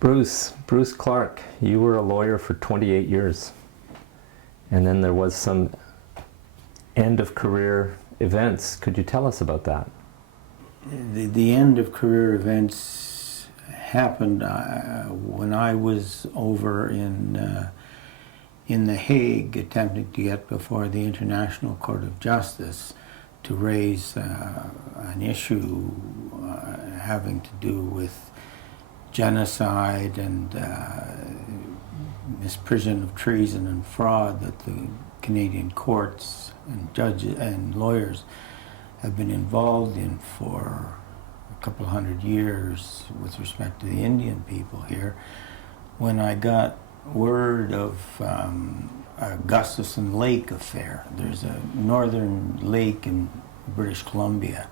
Bruce Clark, you were a lawyer for 28 years. And then there was some end of career events. Could you tell us about that? The end of career events happened when I was over in The Hague attempting to get before the International Court of Justice to raise an issue having to do with genocide and misprision of treason and fraud that the Canadian courts and judges and lawyers have been involved in for a couple hundred years with respect to the Indian people here. When I got word of a Gustafsen Lake affair, there's a northern lake in British Columbia,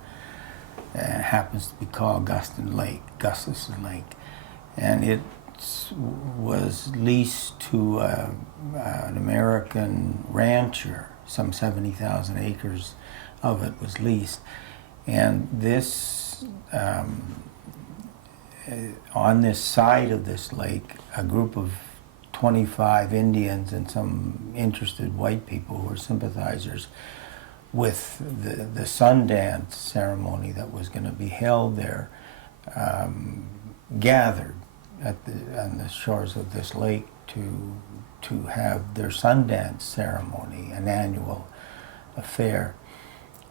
happens to be called Gustin Lake, Gustafsen Lake, and it was leased to an American rancher. Some 70,000 acres of it was leased, and this on this side of this lake, a group of 25 Indians and some interested white people who were sympathizers with the Sundance ceremony that was going to be held there, gathered on the shores of this lake to have their Sundance ceremony, an annual affair.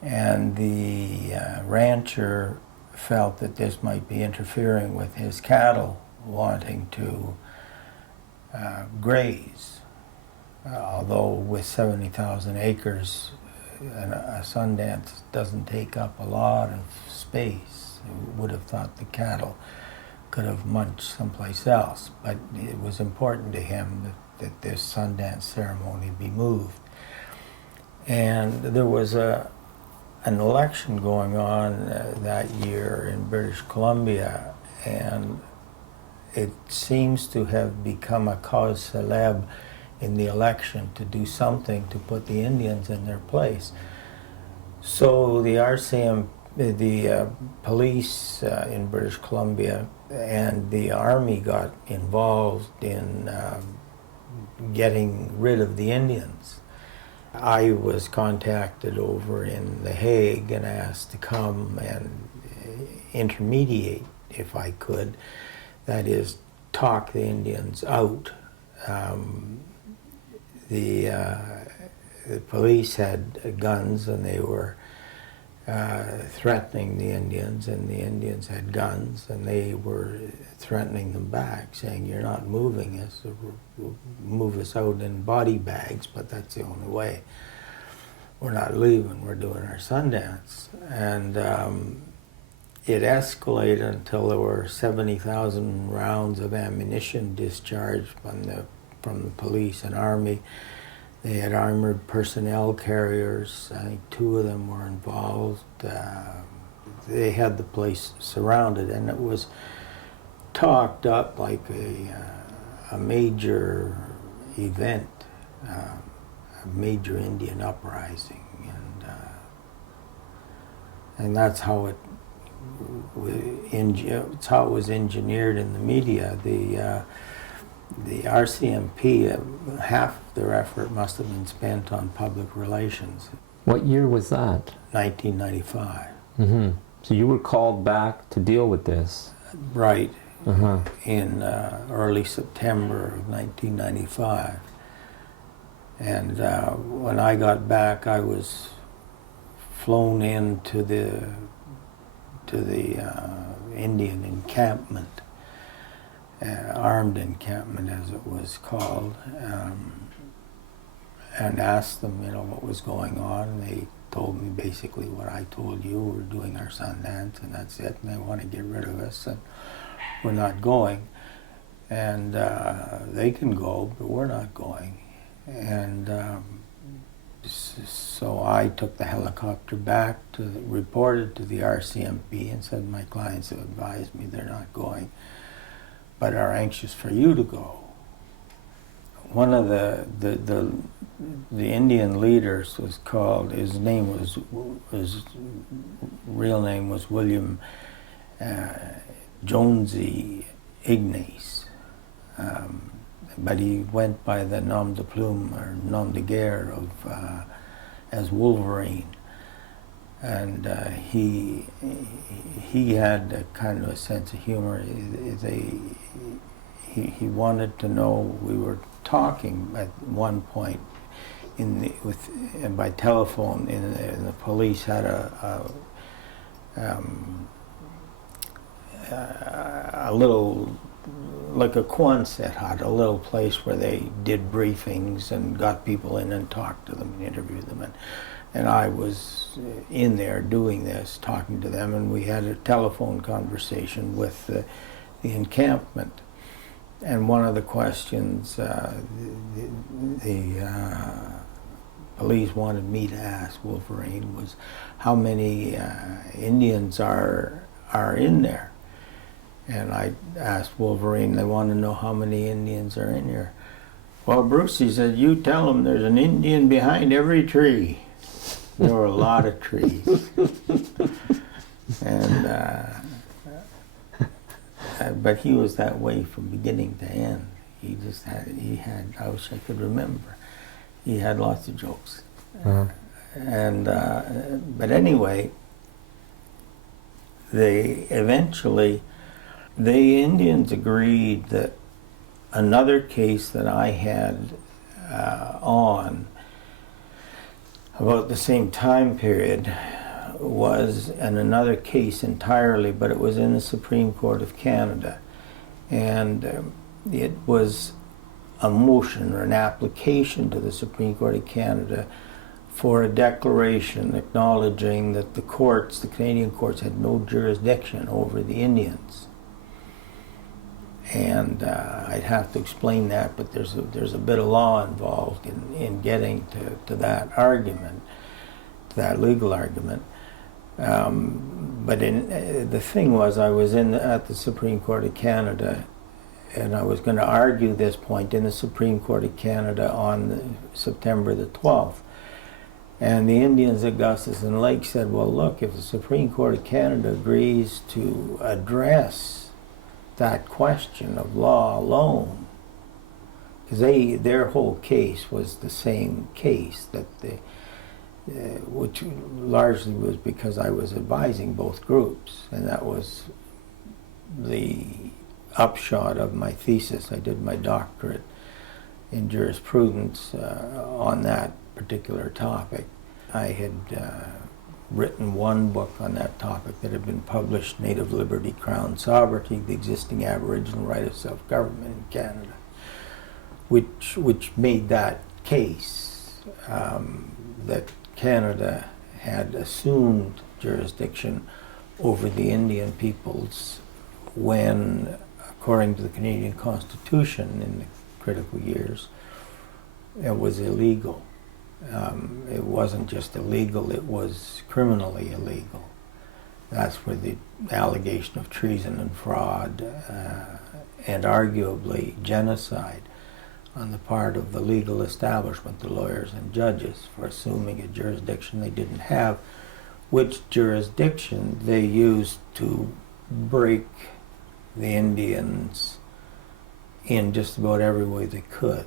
And the rancher felt that this might be interfering with his cattle wanting to graze. Although with 70,000 acres, a Sundance doesn't take up a lot of space. You would have thought the cattle could have munched someplace else, but it was important to him that this Sundance ceremony be moved. And there was an election going on that year in British Columbia, and it seems to have become a cause célèbre in the election to do something to put the Indians in their place. So the RCMP, the police in British Columbia and the army got involved in getting rid of the Indians. I was contacted over in The Hague and asked to come and intermediate, if I could, that is, talk the Indians out. The police had guns and they were threatening the Indians, and the Indians had guns and they were threatening them back, saying, "You're not moving us, we'll move us out in body bags, but that's the only way. We're not leaving, we're doing our Sundance." And it escalated until there were 70,000 rounds of ammunition discharged from the police and army. They had armored personnel carriers. I think 2 of them were involved. They had the place surrounded, and it was talked up like a major event, a major Indian uprising, and that's how it was engineered in the media. The RCMP, half their effort must have been spent on public relations. What year was that? 1995. Mm-hmm. So you were called back to deal with this? Right. Uh-huh. In early September of 1995. And when I got back, I was flown into the Indian encampment, armed encampment as it was called, and asked them, what was going on. And they told me basically what I told you. We're doing our Sundance and that's it, and they want to get rid of us and we're not going. And they can go, but we're not going. And so I took the helicopter back, reported to the RCMP and said my clients have advised me they're not going, but are anxious for you to go. One of the Indian leaders was called, his real name was William Jonesy Ignace, But he went by the nom de plume or nom de guerre of as Wolverine, and he had a kind of a sense of humor. He wanted to know. We were talking at one point by telephone, and the police had a little, like a Quonset hut, a little place where they did briefings and got people in and talked to them and interviewed them. And I was in there doing this, talking to them, and we had a telephone conversation with the encampment. And one of the questions the police wanted me to ask Wolverine was, how many Indians are in there? And I asked Wolverine, they want to know how many Indians are in here. Well, Bruce, he said, you tell them there's an Indian behind every tree. There were a lot of trees. And but he was that way from beginning to end. He had, I wish I could remember, he had lots of jokes. And but anyway, the Indians agreed that another case that I had on about the same time period was another case entirely, but it was in the Supreme Court of Canada. And it was a motion or an application to the Supreme Court of Canada for a declaration acknowledging that the Canadian courts had no jurisdiction over the Indians. And I'd have to explain that, but there's a bit of law involved in getting to that argument, to that legal argument. But the thing was, I was at the Supreme Court of Canada, and I was going to argue this point in the Supreme Court of Canada on September the 12th. And the Indians at Gustafsen Lake said, well, look, if the Supreme Court of Canada agrees to address that question of law alone, because their whole case was the same case, which largely was because I was advising both groups, and that was the upshot of my thesis. I did my doctorate in jurisprudence on that particular topic. I had written one book on that topic that had been published, Native Liberty, Crown Sovereignty, the Existing Aboriginal Right of Self-Government in Canada, which made that case that Canada had assumed jurisdiction over the Indian peoples when, according to the Canadian Constitution in the critical years, it was illegal. It wasn't just illegal, it was criminally illegal. That's where the allegation of treason and fraud and arguably genocide on the part of the legal establishment, the lawyers and judges, for assuming a jurisdiction they didn't have, which jurisdiction they used to break the Indians in just about every way they could.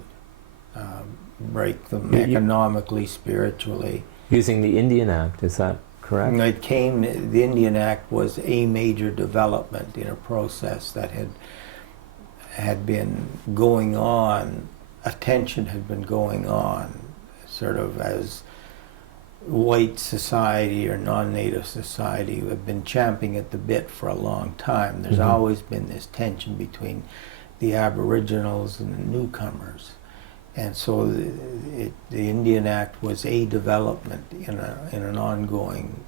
Break them economically, spiritually. Using the Indian Act, is that correct? The Indian Act was a major development in a process that had been going on. Attention had been going on, sort of as white society or non-native society have been champing at the bit for a long time. There's always been this tension between the Aboriginals and the newcomers. And so the Indian Act was a development in an ongoing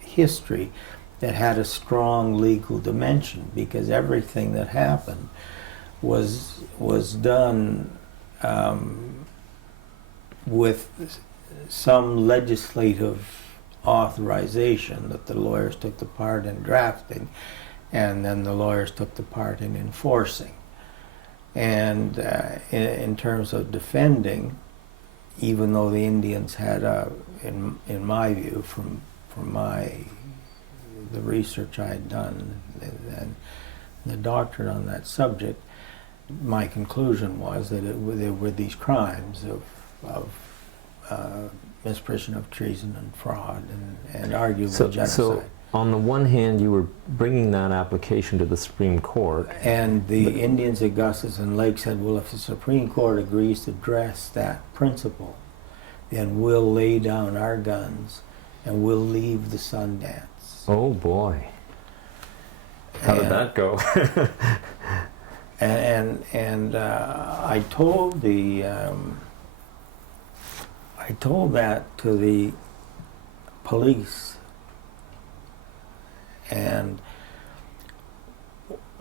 history that had a strong legal dimension, because everything that happened was done with some legislative authorization that the lawyers took the part in drafting, and then the lawyers took the part in enforcing. And in terms of defending, even though the Indians had, in my view, from the research I had done and the doctrine on that subject, my conclusion was that there were these crimes of misprision of treason and fraud and arguably genocide. So on the one hand, you were bringing that application to the Supreme Court. And the Indians at Gustafsen Lake said, well, if the Supreme Court agrees to address that principle, then we'll lay down our guns and we'll leave the Sundance. Oh boy. How did that go? I told that to the police, and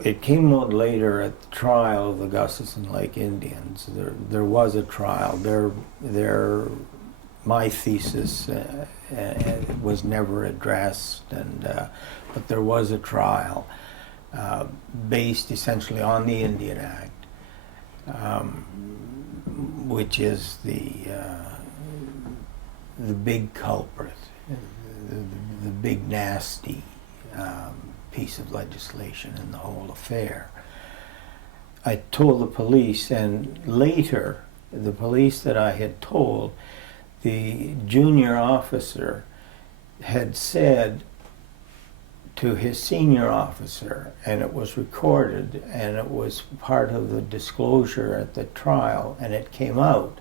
it came out later at the trial of the Gustafsen Lake Indians. There was a trial. My thesis was never addressed, but there was a trial based essentially on the Indian Act, which is the big culprit, the big nasty piece of legislation in the whole affair. I told the police, and later the police that I had told, the junior officer had said to his senior officer, and it was recorded, and it was part of the disclosure at the trial, and it came out,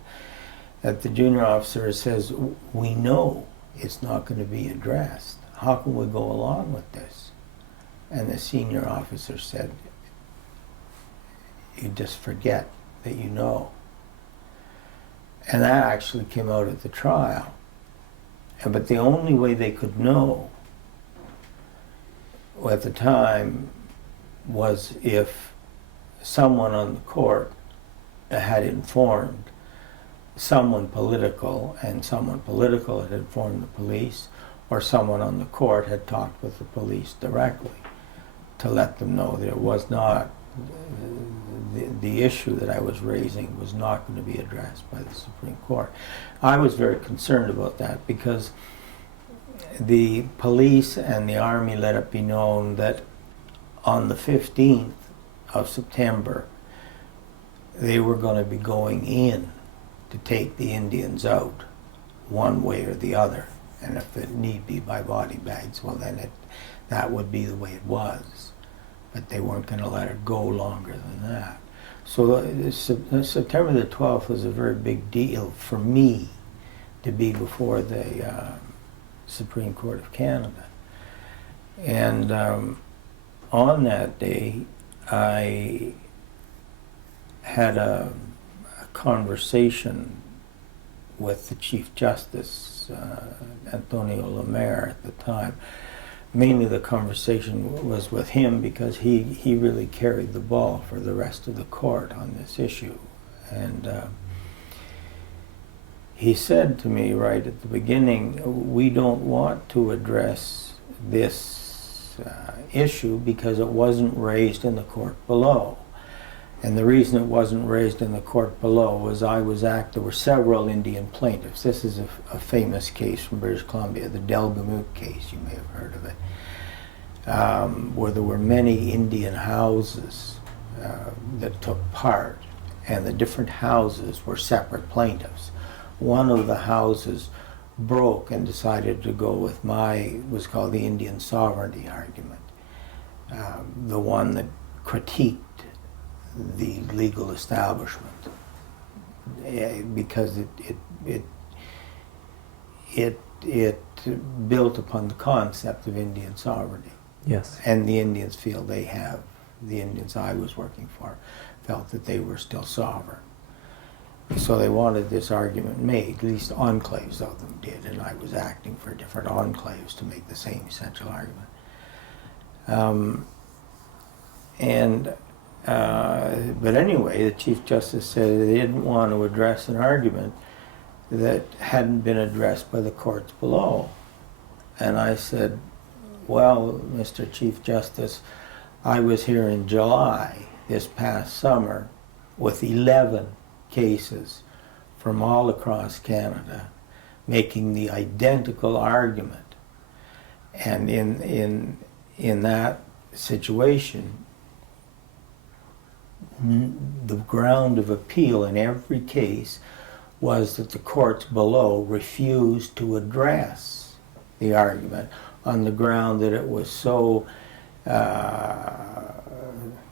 that the junior officer says, we know it's not going to be addressed. How can we go along with this? And the senior officer said, you just forget that you know. And that actually came out at the trial. But the only way they could know at the time was if someone on the court had informed someone political, and someone political had informed the police, or someone on the court had talked with the police directly to let them know that it was not, the issue that I was raising was not going to be addressed by the Supreme Court. I was very concerned about that because the police and the Army let it be known that on the 15th of September they were going to be going in to take the Indians out one way or the other, and if it need be by body bags, well then that would be the way it was, but they weren't going to let it go longer than that. So September the 12th was a very big deal for me to be before the Supreme Court of Canada. And on that day, I had a conversation with the Chief Justice, Antonio Lemaire at the time. Mainly the conversation was with him because he really carried the ball for the rest of the court on this issue. And he said to me right at the beginning, we don't want to address this issue because it wasn't raised in the court below. And the reason it wasn't raised in the court below was there were several Indian plaintiffs. This is a famous case from British Columbia, the Delgamutte case, you may have heard of it, where there were many Indian houses that took part, and the different houses were separate plaintiffs. One of the houses broke and decided to go with was called the Indian sovereignty argument, the one that critiqued the legal establishment, because it built upon the concept of Indian sovereignty. Yes. And the Indians feel the Indians I was working for felt that they were still sovereign. So they wanted this argument made, at least enclaves of them did, and I was acting for different enclaves to make the same essential argument. But anyway, the Chief Justice said they didn't want to address an argument that hadn't been addressed by the courts below. And I said, well, Mr. Chief Justice, I was here in July this past summer with 11 cases from all across Canada making the identical argument. And in that situation, the ground of appeal in every case was that the courts below refused to address the argument on the ground that it was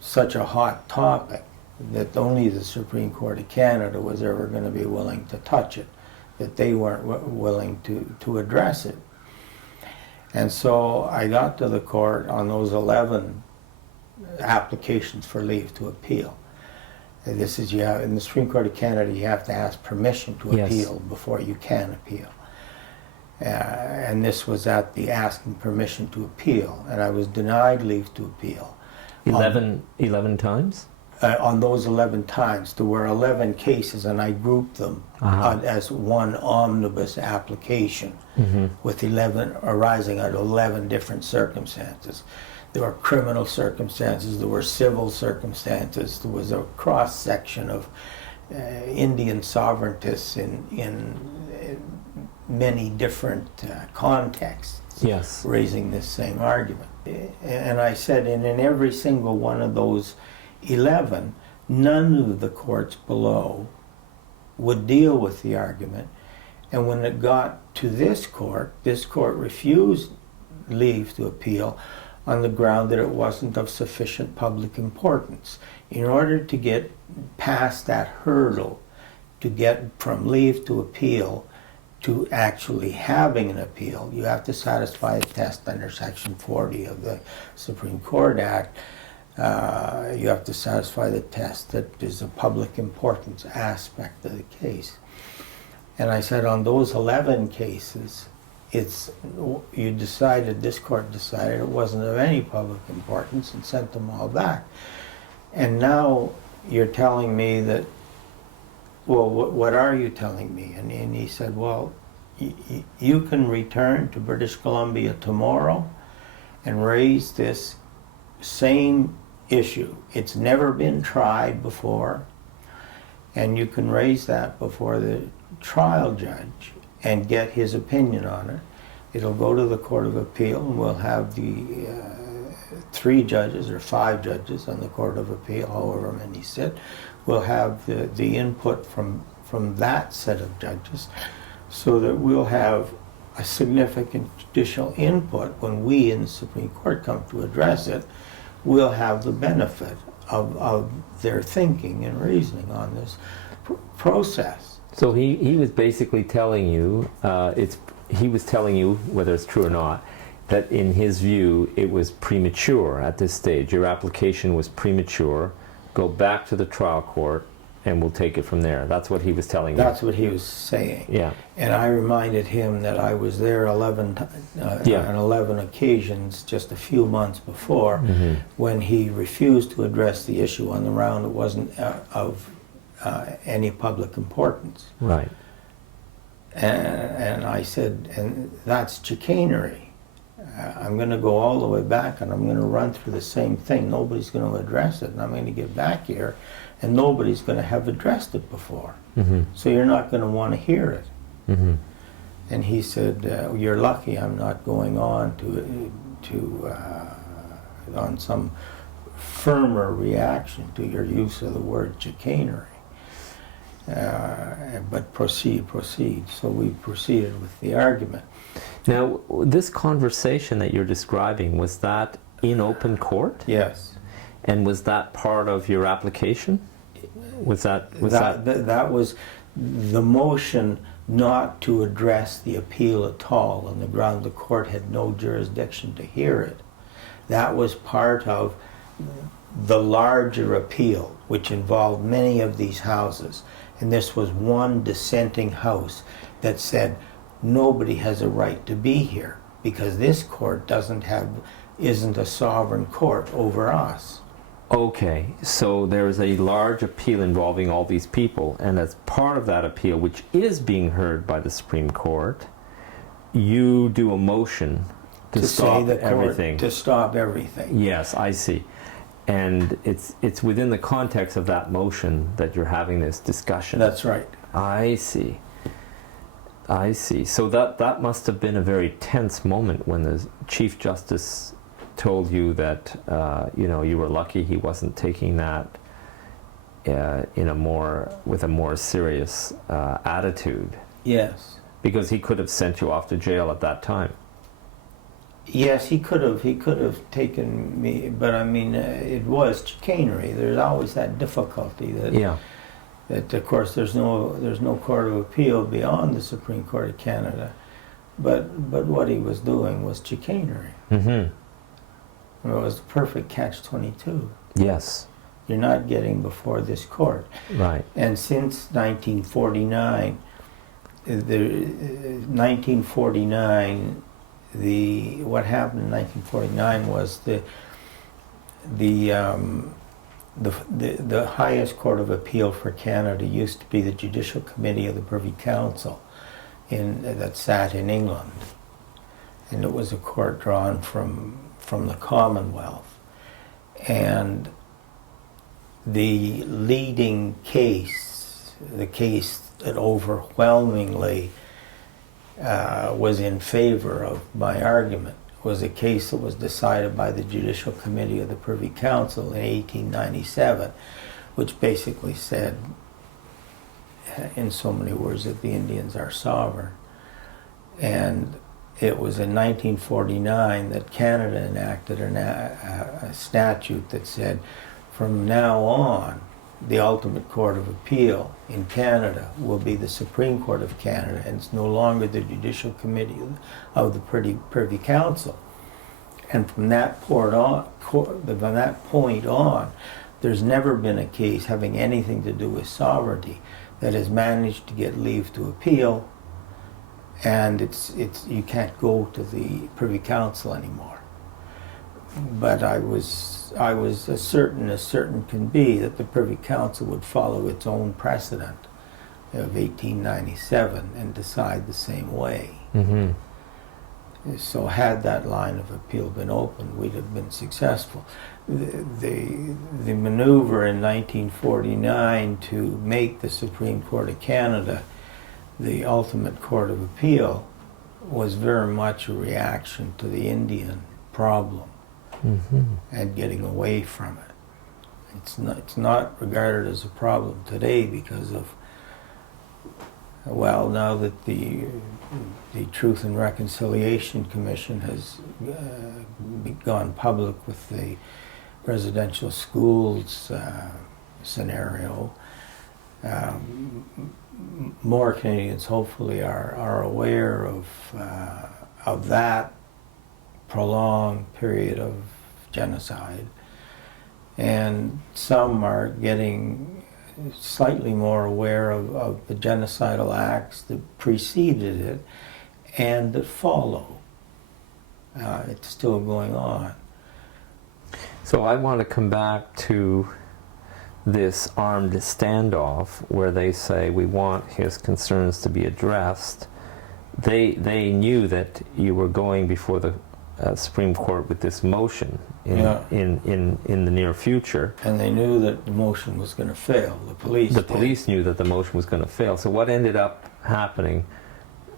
such a hot topic that only the Supreme Court of Canada was ever going to be willing to touch it, that they weren't willing to address it. And so I got to the court on those 11 applications for leave to appeal. And this is, in the Supreme Court of Canada, you have to ask permission to appeal before you can appeal. And this was at the asking permission to appeal, and I was denied leave to appeal. 11 times? On those 11 times, there were 11 cases, and I grouped them as one omnibus application with 11 arising out of 11 different circumstances. There were criminal circumstances, there were civil circumstances, there was a cross-section of Indian sovereigntists in many different contexts, raising this same argument. And I said, and in every single one of those 11, none of the courts below would deal with the argument. And when it got to this court refused leave to appeal on the ground that it wasn't of sufficient public importance. In order to get past that hurdle, to get from leave to appeal to actually having an appeal, you have to satisfy a test under Section 40 of the Supreme Court Act. You have to satisfy the test that is a public importance aspect of the case. And I said on those 11 cases, this court decided it wasn't of any public importance and sent them all back. And now you're telling me that, well, what are you telling me? And he said, well, you can return to British Columbia tomorrow and raise this same issue. It's never been tried before, and you can raise that before the trial judge and get his opinion on it. It'll go to the Court of Appeal, and we'll have the 3 judges or 5 judges on the Court of Appeal, however many sit. We'll have the input from that set of judges, so that we'll have a significant judicial input when we in the Supreme Court come to address it. We'll have the benefit of their thinking and reasoning on this process. So he was basically telling you, he was telling you, whether it's true or not, that in his view it was premature at this stage. Your application was premature. Go back to the trial court and we'll take it from there. That's what he was telling you. That's what he was saying. Yeah. And I reminded him that I was there on 11 occasions just a few months before when he refused to address the issue on the ground it wasn't of any public importance. Right. And I said, and that's chicanery. I'm going to go all the way back and I'm going to run through the same thing. Nobody's going to address it, and I'm going to get back here and nobody's going to have addressed it before. So you're not going to want to hear it. And he said, you're lucky I'm not going on on some firmer reaction to your use of the word chicanery. But proceed. So we proceeded with the argument. Now, this conversation that you're describing, was that in open court? Yes. And was that part of your application? That was the motion not to address the appeal at all on the ground the court had no jurisdiction to hear it. That was part of the larger appeal, which involved many of these houses. And this was one dissenting house that said nobody has a right to be here because this court isn't a sovereign court over us. Okay, so there is a large appeal involving all these people, and as part of that appeal, which is being heard by the Supreme Court, you do a motion to stop everything. To stop everything. Yes, I see. And it's within the context of that motion that you're having this discussion. That's right. I see. So that must have been a very tense moment when the Chief Justice told you that you were lucky he wasn't taking that with a more serious attitude, Yes. because he could have sent you off to jail at that time. Yes, he could have. He could have taken me, but I mean, it was chicanery. There's always that difficulty that, Yeah. that of course, there's no court of appeal beyond the Supreme Court of Canada, but what he was doing was chicanery. Mm-hmm. It was the perfect catch-22. Yes. You're not getting before this court. Right. And since 1949, what happened in 1949 was the highest court of appeal for Canada used to be the Judicial Committee of the Privy Council that sat in England, and it was a court drawn from the Commonwealth, and the leading case, the case that overwhelmingly was in favor of my argument, was a case that was decided by the Judicial Committee of the Privy Council in 1897, which basically said, in so many words, that the Indians are sovereign. And it was in 1949 that Canada enacted a statute that said, from now on, the ultimate court of appeal in Canada will be the Supreme Court of Canada, and it's no longer the Judicial Committee of the Privy Council. And from that point on, there's never been a case having anything to do with sovereignty that has managed to get leave to appeal, and you can't go to the Privy Council anymore. But I was as certain can be that the Privy Council would follow its own precedent of 1897 and decide the same way. Mm-hmm. So had that line of appeal been open, we'd have been successful. The maneuver in 1949 to make the Supreme Court of Canada the ultimate court of appeal was very much a reaction to the Indian problem. Mm-hmm. And getting away from it. It's not regarded as a problem today because of, well, now that the Truth and Reconciliation Commission has gone public with the residential schools scenario, more Canadians hopefully are aware of that prolonged period of genocide, and some are getting slightly more aware of the genocidal acts that preceded it and that follow. It's still going on. So I want to come back to this armed standoff where they say we want his concerns to be addressed. They knew that you were going before the Supreme Court with this motion in the near future. And they knew that the motion was going to fail. The police knew that the motion was going to fail. So what ended up happening?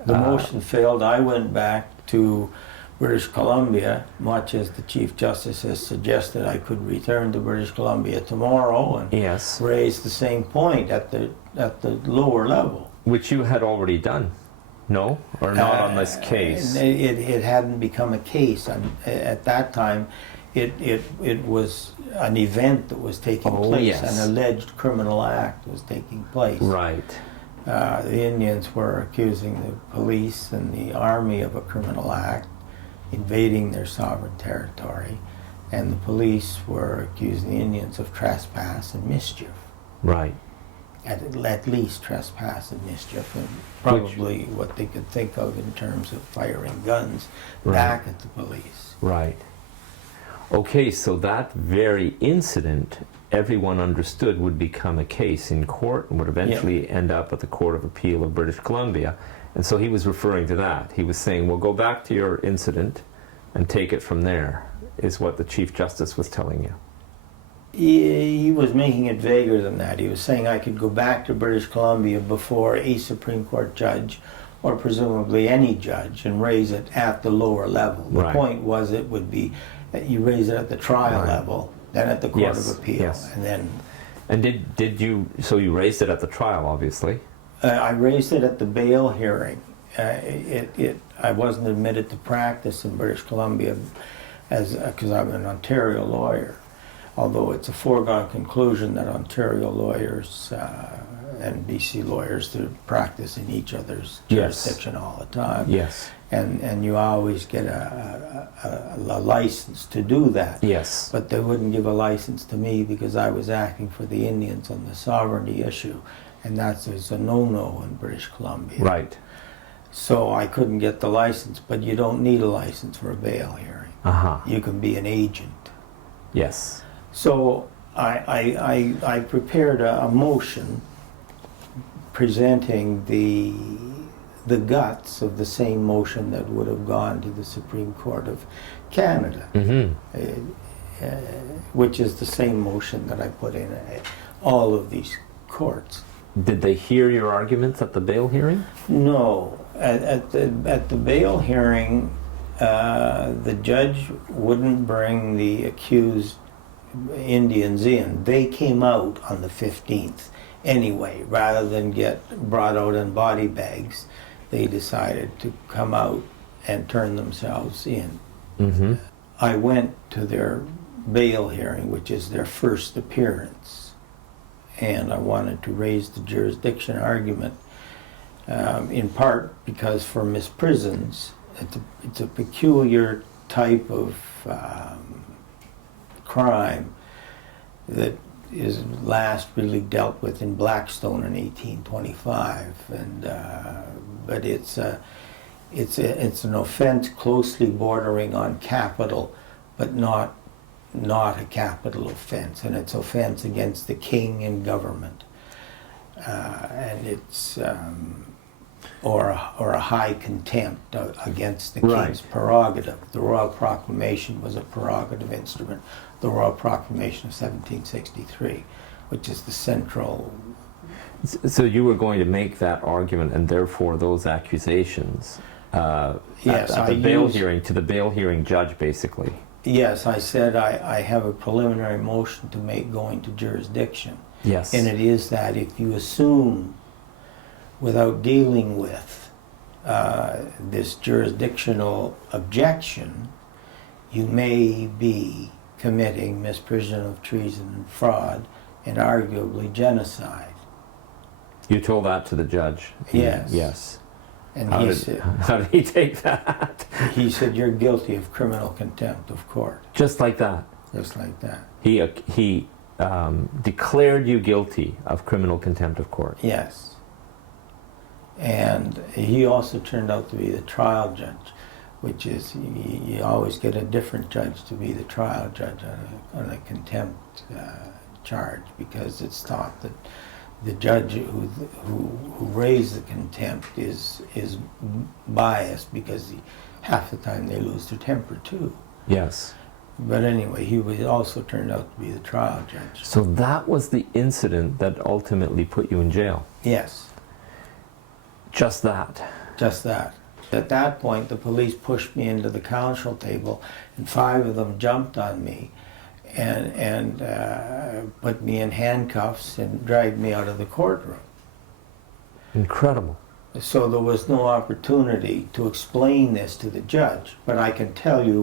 The motion failed. I went back to British Columbia, much as the Chief Justice has suggested I could return to British Columbia tomorrow and raise the same point at the lower level. Which you had already done. No? Or not on this case? It hadn't become a case. At that time, it was an event that was taking place. Yes. An alleged criminal act was taking place. Right. The Indians were accusing the police and the army of a criminal act, invading their sovereign territory, and the police were accusing the Indians of trespass and mischief. Right. At least trespass and mischief, and probably what they could think of in terms of firing guns back at the police. Right. Okay, so that very incident, everyone understood would become a case in court and would eventually end up at the Court of Appeal of British Columbia. And so he was referring to that. He was saying, well, go back to your incident and take it from there, is what the Chief Justice was telling you. He was making it vaguer than that. He was saying I could go back to British Columbia before a Supreme Court judge, or presumably any judge, and raise it at the lower level. The point was it would be that you raise it at the trial level, then at the Court of Appeal, and then And did you, so you raised it at the trial, obviously. I raised it at the bail hearing. I wasn't admitted to practice in British Columbia because I'm an Ontario lawyer, although it's a foregone conclusion that Ontario lawyers and BC lawyers to practice in each other's jurisdiction all the time. Yes. And you always get a license to do that. Yes. But they wouldn't give a license to me because I was acting for the Indians on the sovereignty issue, and that's a no-no in British Columbia. Right. So I couldn't get the license, but you don't need a license for a bail hearing. Uh-huh. You can be an agent. Yes. So I prepared a motion presenting the guts of the same motion that would have gone to the Supreme Court of Canada, which is the same motion that I put in all of these courts. Did they hear your arguments at the bail hearing? No. At the bail hearing, the judge wouldn't bring the accused Indians in. They came out on the 15th anyway. Rather than get brought out in body bags, they decided to come out and turn themselves in. Mm-hmm. I went to their bail hearing, which is their first appearance, and I wanted to raise the jurisdiction argument, in part because for misprisons, it's a peculiar type of crime that is last really dealt with in Blackstone in 1825, and but it's an offense closely bordering on capital, but not a capital offense, and it's offense against the king and government, and it's or a high contempt against the king's prerogative. The Royal Proclamation was a prerogative instrument. The Royal Proclamation of 1763, which is the central. So you were going to make that argument, and therefore those accusations Yes, at the bail hearing, to the bail hearing judge, basically. Yes, I said I have a preliminary motion to make going to jurisdiction. Yes. And it is that if you assume, without dealing with this jurisdictional objection, you may be committing misprision of treason and fraud and arguably genocide. You told that to the judge? Yes. Yes. And how did he take that? He said, "You're guilty of criminal contempt of court." Just like that? Just like that. He declared you guilty of criminal contempt of court? Yes. And he also turned out to be the trial judge, which is, you always get a different judge to be the trial judge on a contempt charge, because it's thought that the judge who raised the contempt is biased, because half the time they lose their temper too. Yes. But anyway, he also turned out to be the trial judge. So that was the incident that ultimately put you in jail? Yes. Just that? Just that. At that point, the police pushed me into the counsel table, and 5 of them jumped on me and put me in handcuffs and dragged me out of the courtroom. Incredible. So there was no opportunity to explain this to the judge, but I can tell you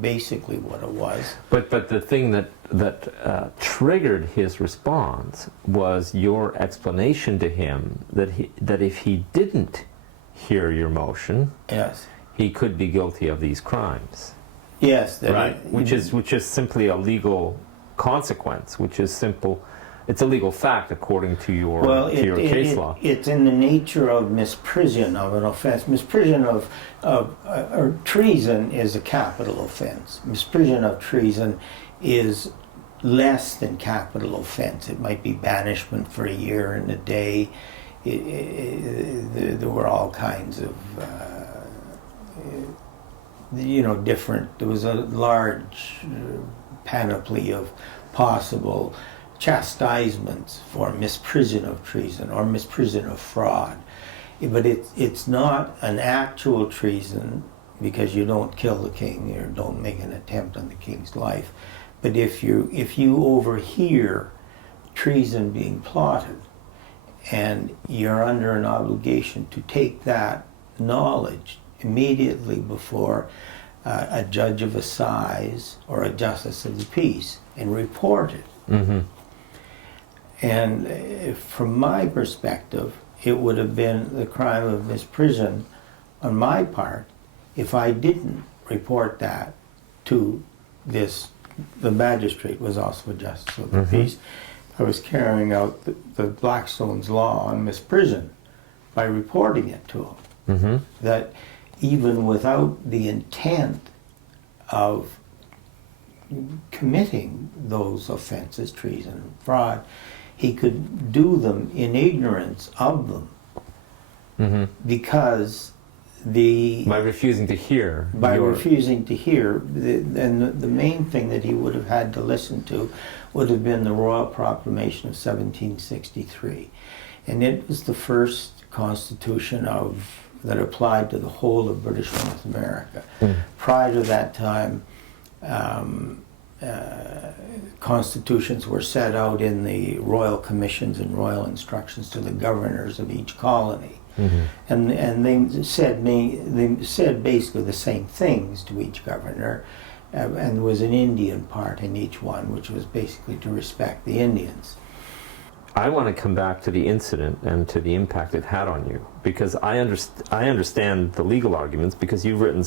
basically what it was. But the thing that triggered his response was your explanation to him that if he didn't hear your motion, yes, he could be guilty of these crimes. Yes, right. Which is simply a legal consequence. Which is simple. It's a legal fact according to your case law. It's in the nature of misprision of an offense. Misprision or treason is a capital offense. Misprision of treason is less than capital offense. It might be banishment for a year and a day. There were all kinds of different. There was a large panoply of possible chastisements for misprision of treason or misprision of fraud. But it's not an actual treason, because you don't kill the king or don't make an attempt on the king's life, But if you overhear treason being plotted, and you're under an obligation to take that knowledge immediately before a judge of assize or a justice of the peace and report it. Mm-hmm. And from my perspective, it would have been the crime of misprision on my part if I didn't report that to this. The magistrate was also a justice of the peace. I was carrying out the Blackstone's law on misprision by reporting it to him. Mm-hmm. That even without the intent of committing those offenses, treason and fraud, he could do them in ignorance of them. Mm-hmm. Because by refusing to hear. Refusing to hear, and the main thing that he would have had to listen to would have been the Royal Proclamation of 1763. And it was the first constitution that applied to the whole of British North America. Prior to that time, constitutions were set out in the royal commissions and royal instructions to the governors of each colony. Mm-hmm. And they said basically the same things to each governor, and there was an Indian part in each one, which was basically to respect the Indians. I want to come back to the incident and to the impact it had on you, because I understand the legal arguments, because you've written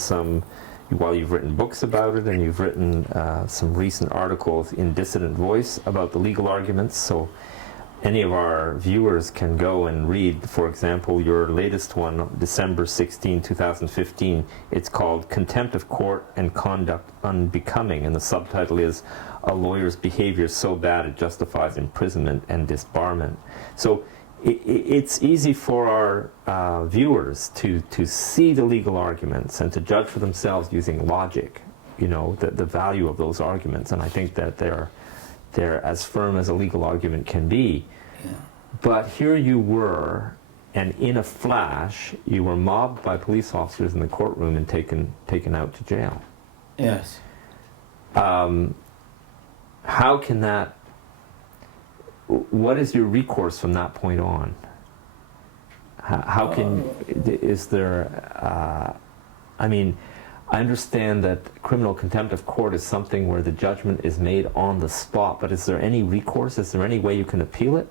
books about it, and you've written some recent articles in Dissident Voice about the legal arguments. So any of our viewers can go and read, for example, your latest one, December 16, 2015. It's called Contempt of Court and Conduct Unbecoming, and the subtitle is A Lawyer's Behavior So Bad It Justifies Imprisonment and Disbarment. So it's easy for our viewers to see the legal arguments and to judge for themselves using logic, the value of those arguments. And I think that they're as firm as a legal argument can be. Yeah. But here you were, and in a flash, you were mobbed by police officers in the courtroom and taken out to jail. Yes. How can that... What is your recourse from that point on? How can... Is there... I understand that criminal contempt of court is something where the judgment is made on the spot, but is there any recourse? Is there any way you can appeal it?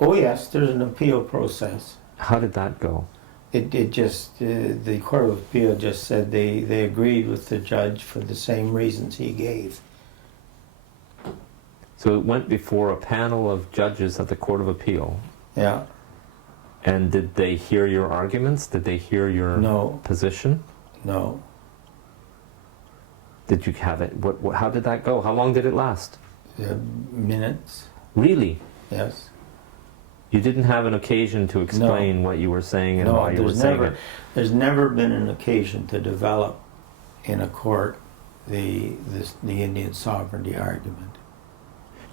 Oh yes, there's an appeal process. How did that go? It just, the Court of Appeal just said they agreed with the judge for the same reasons he gave. So it went before a panel of judges at the Court of Appeal? Yeah. And did they hear your arguments? Did they hear your position? No. Did you have it? How did that go? How long did it last? Minutes. Really? Yes. You didn't have an occasion to explain what you were saying and why you were saying it? There's never been an occasion to develop in a court the Indian sovereignty argument.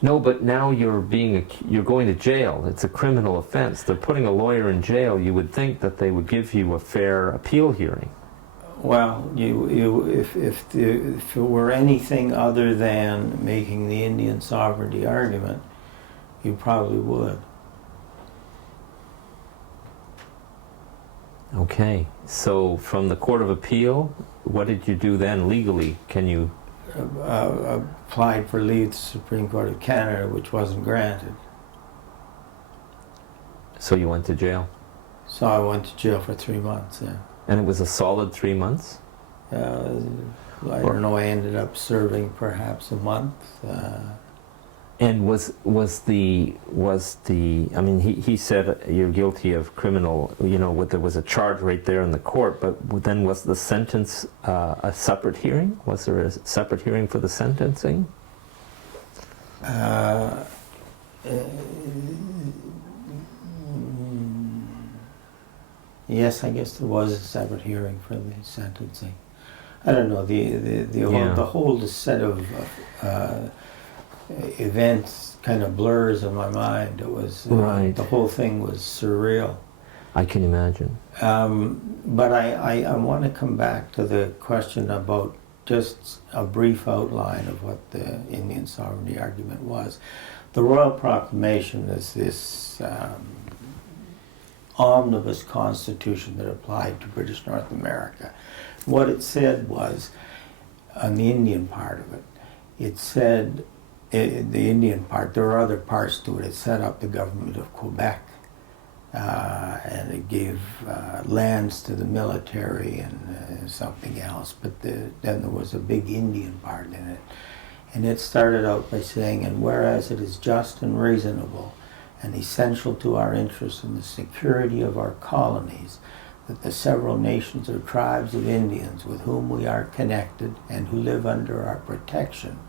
No, but now you're going to jail. It's a criminal offense. They're putting a lawyer in jail. You would think that they would give you a fair appeal hearing. Well, if it were anything other than making the Indian sovereignty argument, you probably would. Okay, so from the Court of Appeal, what did you do then legally? Can you... applied for leave to the Supreme Court of Canada, which wasn't granted. So you went to jail? So I went to jail for 3 months, yeah. And it was a solid 3 months? I don't know, I ended up serving perhaps a month. And he said you're guilty of criminal, there was a charge right there in the court, but then was the sentence a separate hearing? Was there a separate hearing for the sentencing? Yes, I guess there was a separate hearing for the sentencing. I don't know, the whole set of events kind of blurs in my mind. It was right. The whole thing was surreal. I can imagine. But I want to come back to the question about just a brief outline of what the Indian sovereignty argument was. The Royal Proclamation is this omnibus constitution that applied to British North America. What it said was, on the Indian part of it, it said, the Indian part, there are other parts to it. It set up the government of Quebec, and it gave lands to the military and something else, but then there was a big Indian part in it. And it started out by saying, and whereas it is just and reasonable and essential to our interests in the security of our colonies, that the several nations or tribes of Indians with whom we are connected and who live under our protection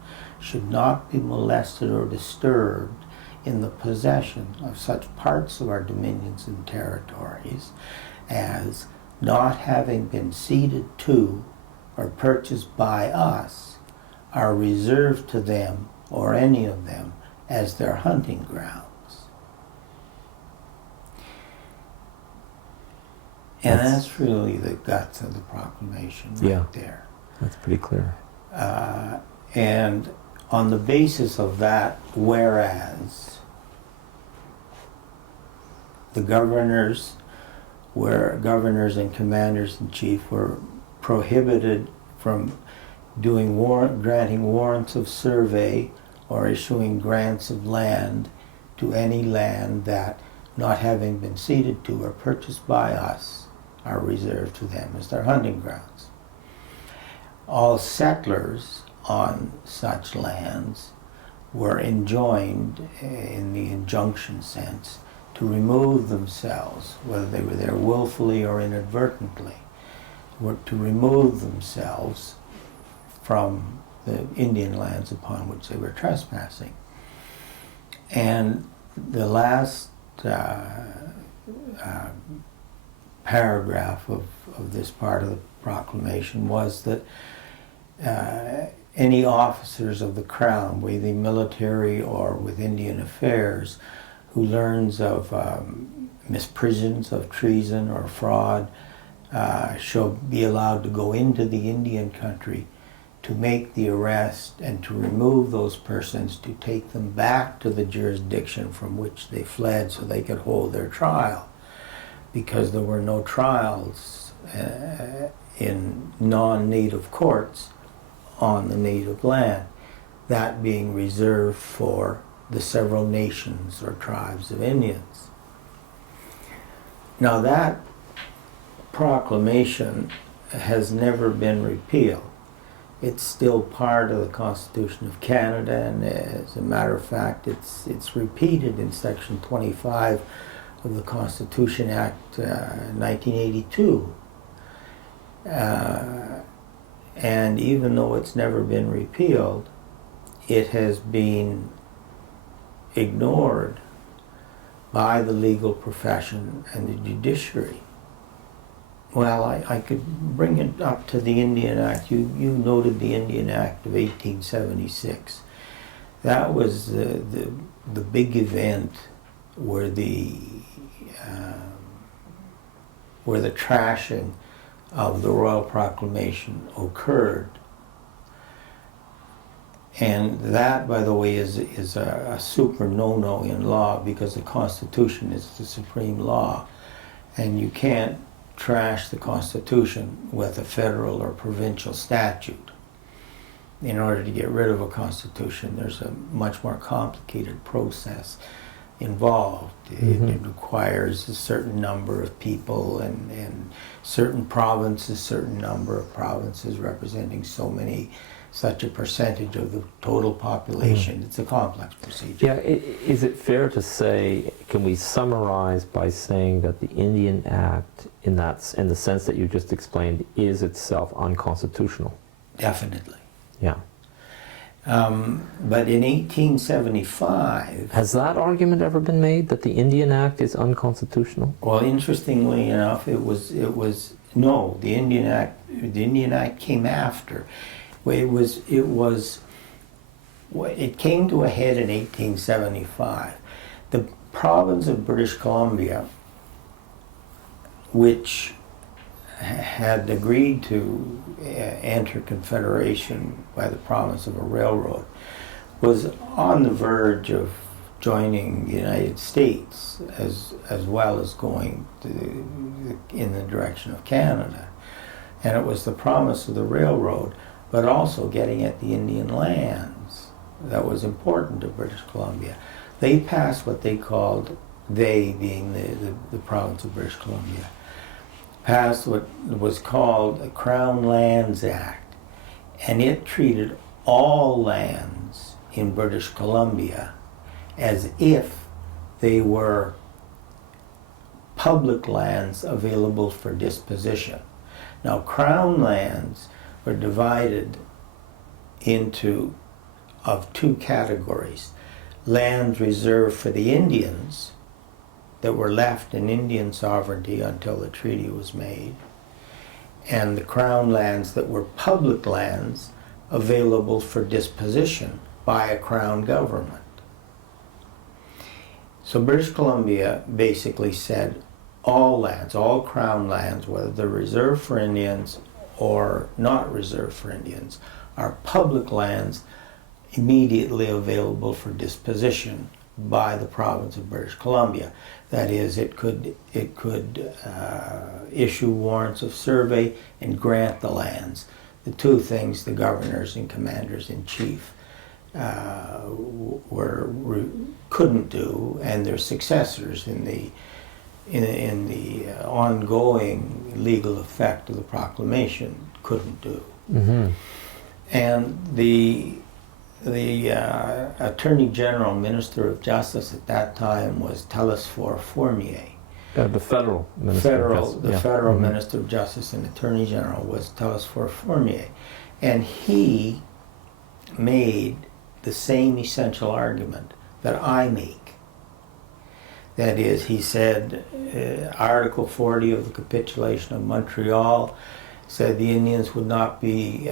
should not be molested or disturbed in the possession of such parts of our dominions and territories as, not having been ceded to or purchased by us, are reserved to them or any of them as their hunting grounds. And that's really the guts of the proclamation right there. That's pretty clear. And on the basis of that, whereas the governors and commanders-in-chief were prohibited from granting warrants of survey or issuing grants of land to any land that, not having been ceded to or purchased by us, are reserved to them as their hunting grounds. All settlers on such lands were enjoined, in the injunction sense, to remove themselves, whether they were there willfully or inadvertently, were to remove themselves from the Indian lands upon which they were trespassing. And the last paragraph of this part of the proclamation was that any officers of the Crown, whether military or with Indian affairs, who learns of misprisions of treason or fraud, shall be allowed to go into the Indian country to make the arrest and to remove those persons, to take them back to the jurisdiction from which they fled so they could hold their trial, because there were no trials in non-native courts on the native land, that being reserved for the several nations or tribes of Indians. Now that proclamation has never been repealed. It's still part of the Constitution of Canada, and as a matter of fact, it's repeated in Section 25 of the Constitution Act 1982. And even though it's never been repealed, it has been ignored by the legal profession and the judiciary. Well, I could bring it up to the Indian Act. You noted the Indian Act of 1876. That was the big event where the trashing of the Royal Proclamation occurred. And that, by the way, is a super no-no in law, because the Constitution is the supreme law, and you can't trash the Constitution with a federal or provincial statute. In order to get rid of a Constitution, there's a much more complicated process involved. It requires a certain number of people and certain provinces, certain number of provinces representing such a percentage of the total population. It's a complex procedure. Yeah, is it fair to say, can we summarize by saying that the Indian Act, in the sense that you just explained, is itself unconstitutional? Definitely. Yeah. But in 1875... Has that argument ever been made, that the Indian Act is unconstitutional? Well, interestingly enough, no, the Indian Act came after. It came to a head in 1875. The province of British Columbia, which had agreed to enter Confederation by the promise of a railroad, was on the verge of joining the United States as well as going in the direction of Canada. And it was the promise of the railroad, but also getting at the Indian lands that was important to British Columbia. They passed what they called, they being the province of British Columbia, passed what was called the Crown Lands Act, and it treated all lands in British Columbia as if they were public lands available for disposition. Now, Crown lands were divided into of two categories: lands reserved for the Indians that were left in Indian sovereignty until the treaty was made, and the Crown lands that were public lands available for disposition by a Crown government. So British Columbia basically said all lands, all Crown lands, whether they're reserved for Indians or not reserved for Indians, are public lands immediately available for disposition by the province of British Columbia. That is, it could issue warrants of survey and grant the lands. The two things the governors and commanders-in-chief couldn't do, and their successors in the ongoing legal effect of the proclamation couldn't do. Mm-hmm. And the Attorney General, Minister of Justice at that time was Telesphore Fournier. The federal Minister of Justice. The federal Minister of Justice and Attorney General was Telesphore Fournier. And he made the same essential argument that I make. That is, he said, Article 40 of the Capitulation of Montreal said the Indians would not be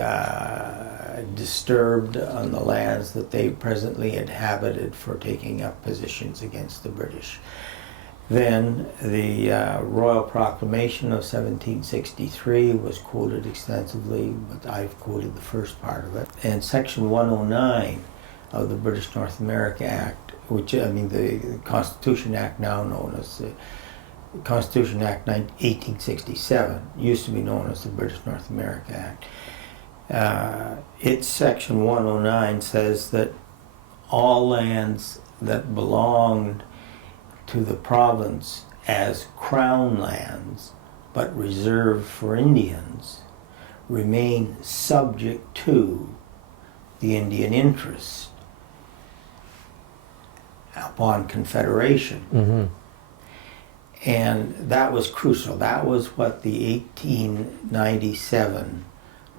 disturbed on the lands that they presently inhabited for taking up positions against the British. Then the Royal Proclamation of 1763 was quoted extensively, but I've quoted the first part of it. And Section 109 of the British North America Act, which, I mean, the Constitution Act now known as the Constitution Act 1867, used to be known as the British North America Act. Its Section 109 says that all lands that belonged to the province as Crown lands, but reserved for Indians, remain subject to the Indian interest upon Confederation. Mm-hmm. And that was crucial. That was what the 1897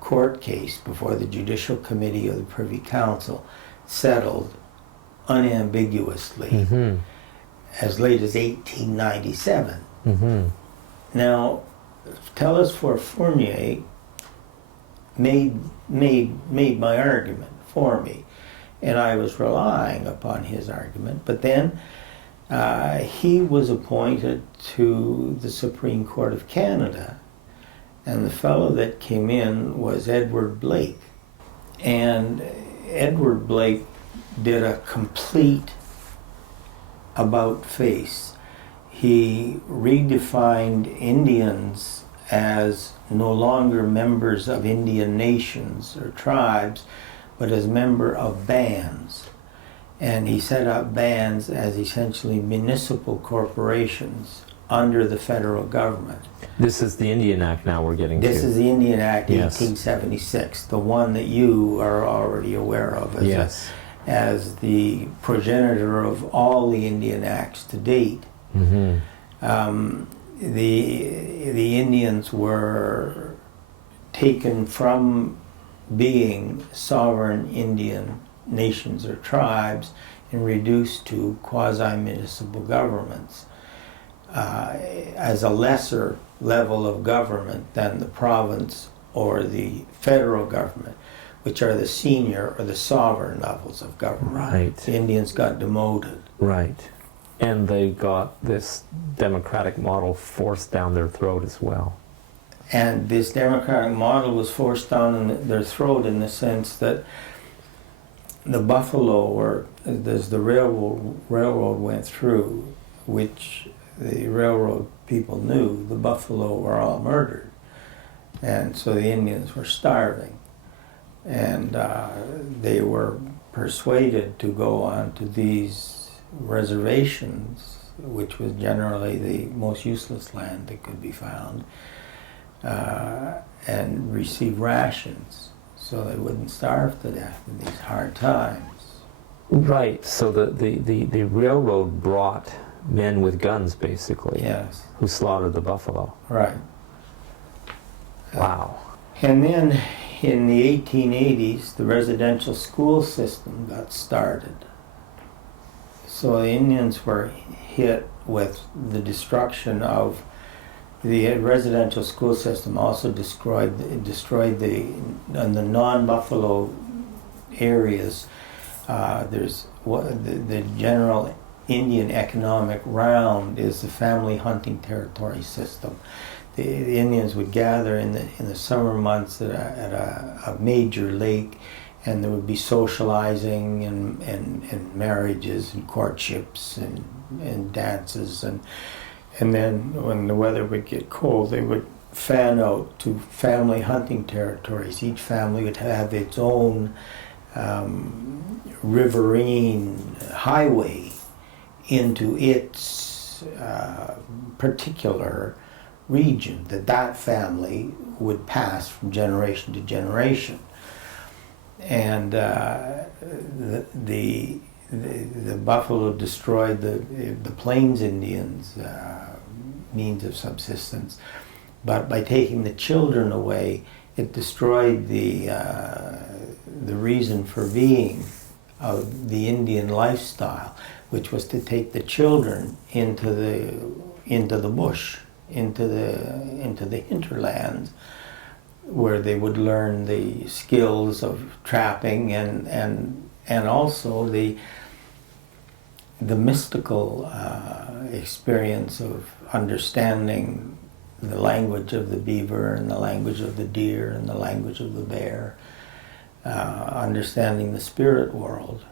court case before the Judicial Committee of the Privy Council settled unambiguously. Mm-hmm. As late as 1897. Mm-hmm. Now, Telesphore Fournier made my argument for me, and I was relying upon his argument. But then he was appointed to the Supreme Court of Canada, and the fellow that came in was Edward Blake. And Edward Blake did a complete about-face. He redefined Indians as no longer members of Indian nations or tribes, but as member of bands. And he set up bands as essentially municipal corporations under the federal government. This is the Indian Act now we're getting to. This is the Indian Act, Yes. 1876, the one that you are already aware of as Yes. as the progenitor of all the Indian Acts to date. Mm-hmm. The Indians were taken from being sovereign Indian nations or tribes and reduced to quasi-municipal governments as a lesser level of government than the province or the federal government, which are the senior or the sovereign levels of government. Right. The Indians got demoted. Right. And they got this democratic model forced down their throat as well. And this democratic model was forced down their throat in the sense that the buffalo, or as the railroad went through, which the railroad people knew, the buffalo were all murdered. And so the Indians were starving. And they were persuaded to go on to these reservations, which was generally the most useless land that could be found, and receive rations so they wouldn't starve to death in these hard times. Right. So the railroad brought men with guns, basically. Yes. Who slaughtered the buffalo. Right. Wow. And then in the 1880s, the residential school system got started. So the Indians were hit with the destruction of the residential school system. Also destroyed the non-buffalo areas. There's the general Indian economic round is the family hunting territory system. The Indians would gather in the summer months at a major lake, and there would be socializing and marriages and courtships and dances, and then when the weather would get cold, they would fan out to family hunting territories. Each family would have its own riverine highway into its particular region that family would pass from generation to generation. And the buffalo destroyed the Plains Indians' means of subsistence, but by taking the children away, it destroyed the reason for being of the Indian lifestyle, which was to take the children into the bush, into the hinterlands, where they would learn the skills of trapping and also the mystical experience of understanding the language of the beaver and the language of the deer and the language of the bear, understanding the spirit world,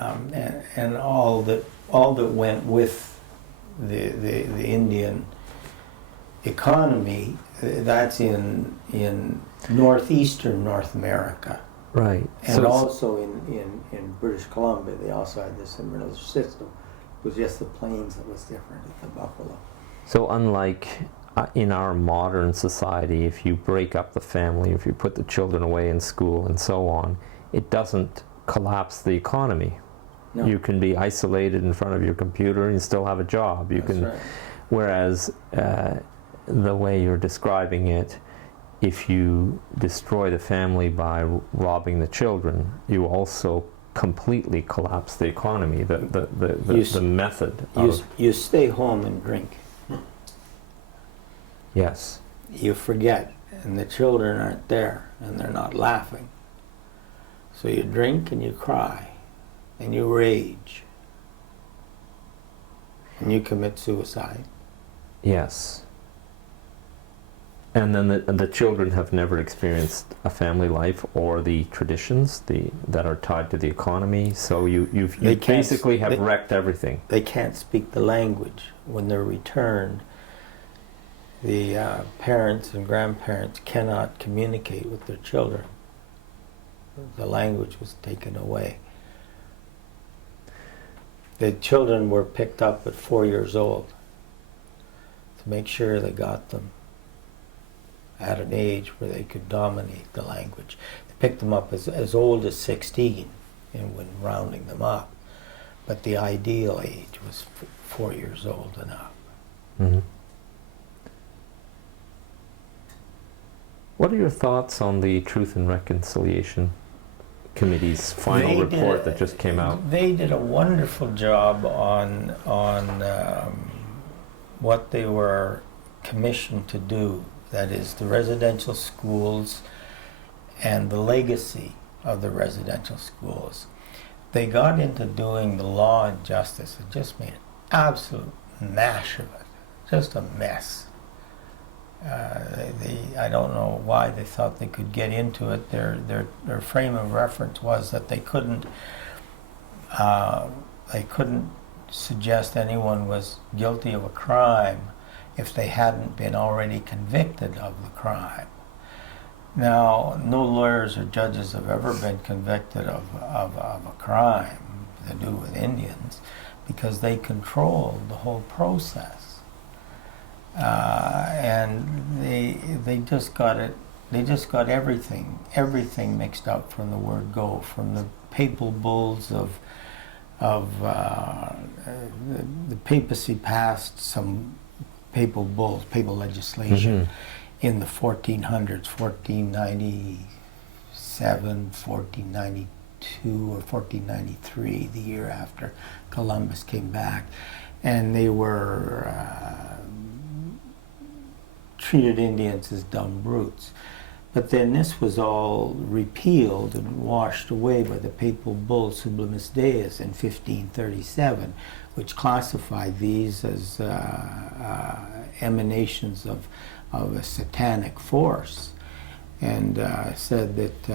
and all that went with the Indian economy. That's in northeastern North America. Right. And so also in British Columbia, they also had this similar system. It was just the plains that was different at the buffalo. So unlike in our modern society, if you break up the family, if you put the children away in school and so on, it doesn't collapse the economy. No. You can be isolated in front of your computer and still have a job. That's right. Whereas the way you're describing it, if you destroy the family by robbing the children, you also completely collapse the economy. The method. You stay home and drink. Yes. You forget, and the children aren't there, and they're not laughing. So you drink and you cry, and you rage, and you commit suicide. Yes. And then the children have never experienced a family life or the traditions that are tied to the economy. So you basically have wrecked everything. They can't speak the language. When they're returned, the parents and grandparents cannot communicate with their children. The language was taken away. The children were picked up at 4 years old to make sure they got them at an age where they could dominate the language. They picked them up as old as 16 and when rounding them up. But the ideal age was 4 years old and up. Mm-hmm. What are your thoughts on the Truth and Reconciliation Committee's final report that just came out? They did a wonderful job on what they were commissioned to do. That is, the residential schools and the legacy of the residential schools. They got into doing the law and justice and just made an absolute mash of it. Just a mess. I don't know why they thought they could get into it. Their frame of reference was that they couldn't suggest anyone was guilty of a crime if they hadn't been already convicted of the crime. Now, no lawyers or judges have ever been convicted of a crime to do with Indians, because they controlled the whole process, and they just got it. They just got everything mixed up from the word go, from the papal bulls of the papacy passed some papal bulls, papal legislation in the 1400s, 1497, 1492, or 1493, the year after Columbus came back, and they were treated Indians as dumb brutes. But then this was all repealed and washed away by the papal bull Sublimis Deus in 1537, which classified these as emanations of a satanic force, and said that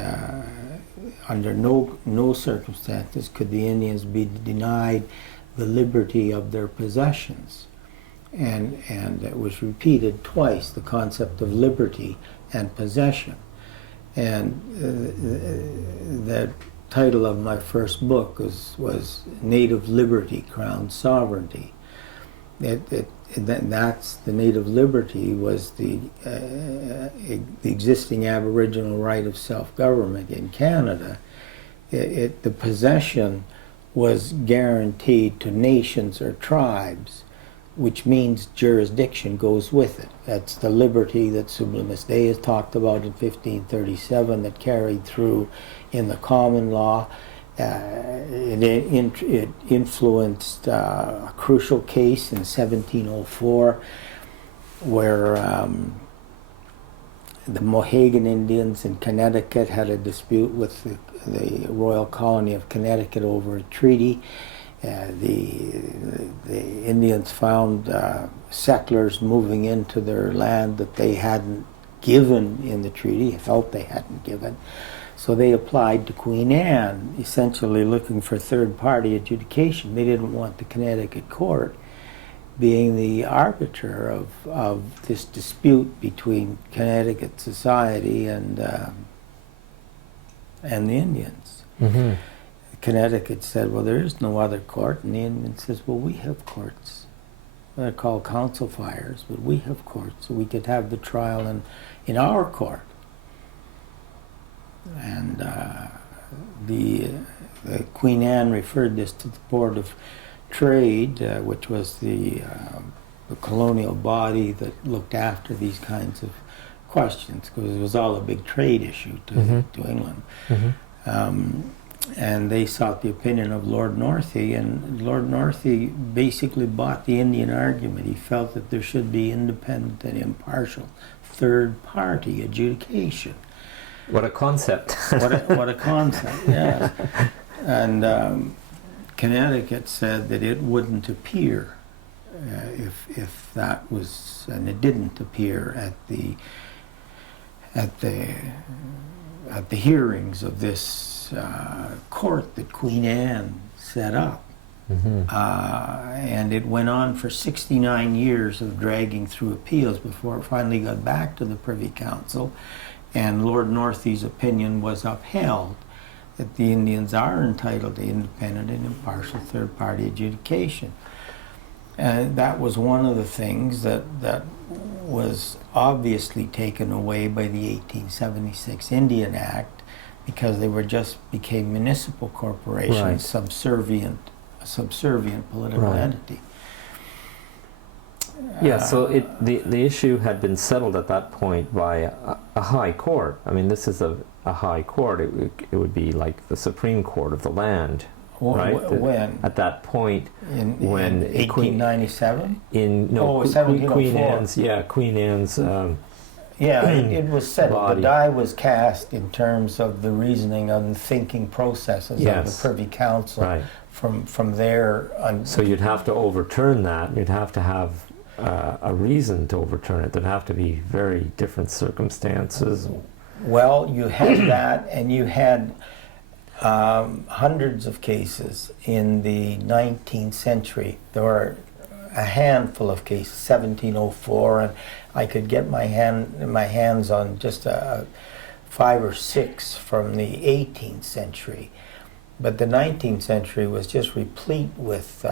under no circumstances could the Indians be denied the liberty of their possessions. And it was repeated twice, the concept of liberty and possession. And the title of my first book was Native Liberty, Crown Sovereignty. That's the native liberty was the existing Aboriginal right of self-government in Canada. The possession was guaranteed to nations or tribes, which means jurisdiction goes with it. That's the liberty that Sublimis Deus talked about in 1537 that carried through in the common law. It influenced a crucial case in 1704 where the Mohegan Indians in Connecticut had a dispute with the Royal Colony of Connecticut over a treaty. The Indians found settlers moving into their land that they hadn't given in the treaty, felt they hadn't given. So they applied to Queen Anne, essentially looking for third-party adjudication. They didn't want the Connecticut court being the arbiter of this dispute between Connecticut society and the Indians. Mm-hmm. Connecticut said, well, there is no other court, and the Indian says, well, we have courts. They're called council fires, but we have courts, so we could have the trial in our court. And the Queen Anne referred this to the Board of Trade, which was the colonial body that looked after these kinds of questions, because it was all a big trade issue to England. Mm-hmm. And they sought the opinion of Lord Northey, and Lord Northey basically bought the Indian argument. He felt that there should be independent and impartial third-party adjudication. What a concept. what a concept, yes. And Connecticut said that it wouldn't appear if that was, and it didn't appear at the hearings of this court that Queen Anne set up. Mm-hmm. And it went on for 69 years of dragging through appeals before it finally got back to the Privy Council, and Lord Northey's opinion was upheld that the Indians are entitled to independent and impartial third-party adjudication. And that was one of the things that was obviously taken away by the 1876 Indian Act, because they became municipal corporations, right. subservient political right. entity. Yeah, so the issue had been settled at that point by a high court. I mean, this is a high court. It would be like the Supreme Court of the land, right? When? At that point, in 1897? Queen Anne's. Yeah, Queen Anne's. It was settled. Body. The die was cast in terms of the reasoning and thinking processes of the Privy Council. Right. From there. So you'd have to overturn that. You'd have to have a reason to overturn it. There'd have to be very different circumstances. Well, you had that, and you had hundreds of cases in the 19th century. There were a handful of cases, 1704, and I could get my hands on just 5 or 6 from the 18th century. But the 19th century was just replete with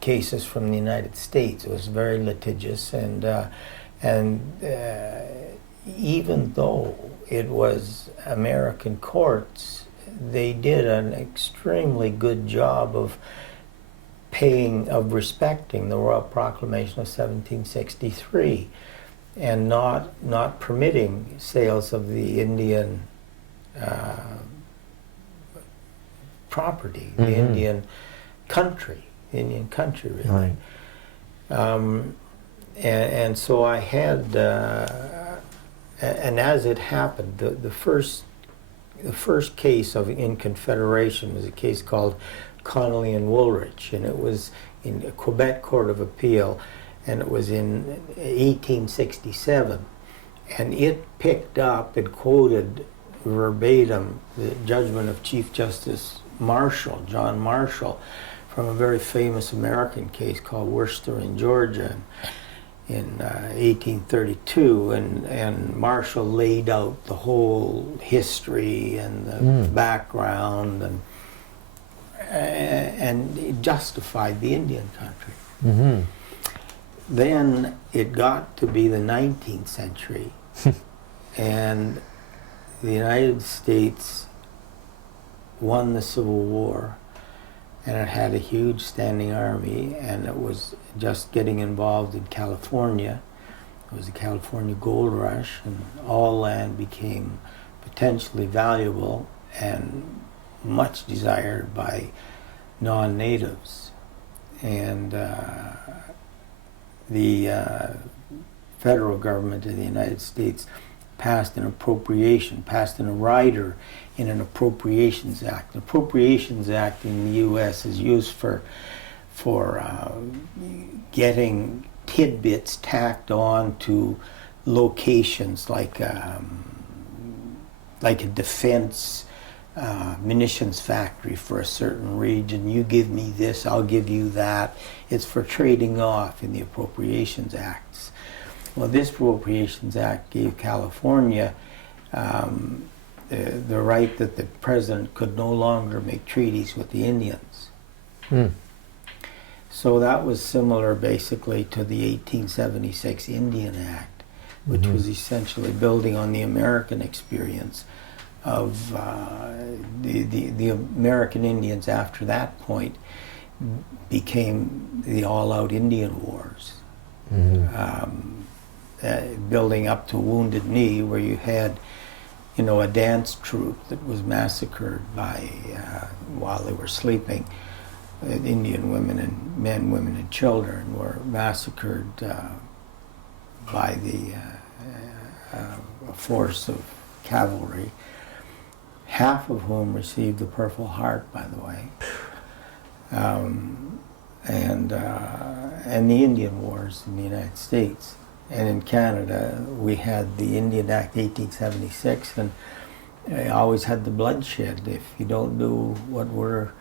cases from the United States. It was very litigious, and even though it was American courts, they did an extremely good job of respecting the Royal Proclamation of 1763, and not permitting sales of the Indian property, the Indian country, really. Right. And so I had, and as it happened, the first case in Confederation was a case called Connolly and Woolrich, and it was in the Quebec Court of Appeal, and it was in 1867, and it picked up and quoted verbatim the judgment of Chief Justice Marshall, John Marshall, from a very famous American case called Worcester in Georgia in 1832, and Marshall laid out the whole history and the background, and it justified the Indian country. Mm-hmm. Then it got to be the 19th century, and the United States won the Civil War, and it had a huge standing army, and it was just getting involved in California. It was the California Gold Rush, and all land became potentially valuable and much desired by non-natives. And the federal government of the United States passed an rider in an Appropriations Act. The Appropriations Act in the U.S. is used for getting tidbits tacked on to locations like a defense munitions factory for a certain region. You give me this, I'll give you that. It's for trading off in the Appropriations Acts. Well, this Appropriations Act gave California the right that the president could no longer make treaties with the Indians. So that was similar basically to the 1876 Indian Act, which was essentially building on the American experience of the American Indians after that point became the all-out Indian Wars. Building up to Wounded Knee, where you had, a dance troupe that was massacred by while they were sleeping. Indian women and men, women and children were massacred by a force of cavalry, half of whom received the Purple Heart, by the way. And the Indian Wars in the United States. And in Canada, we had the Indian Act 1876, and always had the bloodshed. If you don't do what we're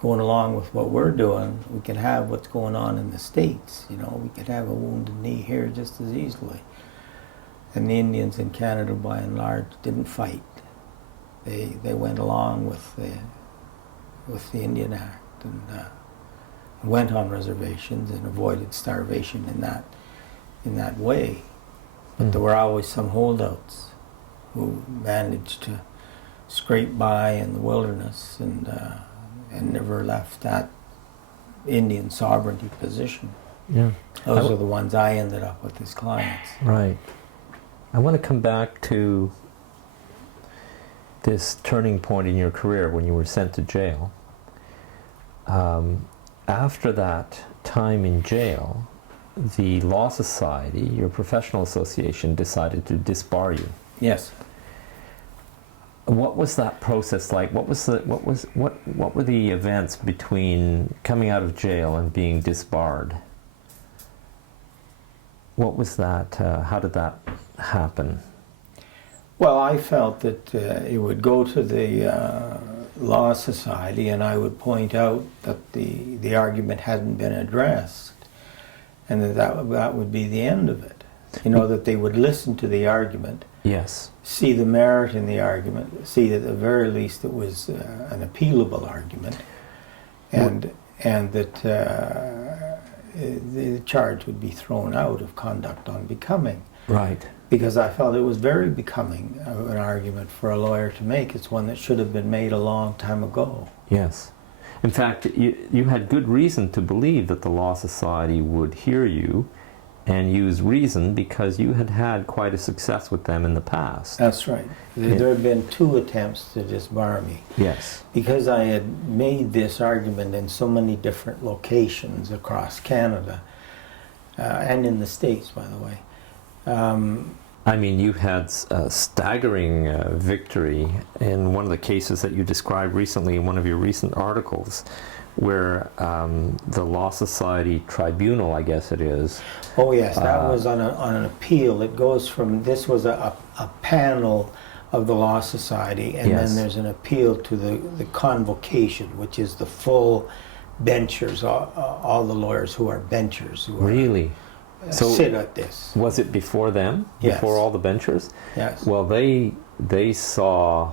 going along with what we're doing, we can have what's going on in the States. We could have a Wounded Knee here just as easily. And the Indians in Canada, by and large, didn't fight. They went along with the Indian Act and went on reservations and avoided starvation in that way. But there were always some holdouts who managed to scrape by in the wilderness and never left that Indian sovereignty position. Yeah. Those are the ones I ended up with as clients. Right. I want to come back to this turning point in your career when you were sent to jail. After that time in jail, the Law Society, your professional association, decided to disbar you. Yes. What was that process like? What were the events between coming out of jail and being disbarred? What was that? How did that happen? Well, I felt that it would go to the Law Society, and I would point out that the argument hadn't been addressed, and that would be the end of it. You know, that they would listen to the argument, Yes. see the merit in the argument, see at the very least it was an appealable argument, and that the charge would be thrown out of conduct unbecoming. Right. Because I felt it was very becoming of an argument for a lawyer to make. It's one that should have been made a long time ago. Yes. In fact, you had good reason to believe that the Law Society would hear you and use reason, because you had had quite a success with them in the past. That's right. There had been 2 attempts to disbar me. Yes. Because I had made this argument in so many different locations across Canada, and in the States, by the way. I mean, you had a staggering victory in one of the cases that you described recently in one of your recent articles, where the Law Society Tribunal, I guess it is. Oh yes, that was on an appeal. It goes from, this was a panel of the Law Society, and Yes. then there's an appeal to the convocation, which is the full benchers, all the lawyers who are benchers, who Really? So sit at this. was it before them? Yes. Before all the benchers? Yes. Well, they saw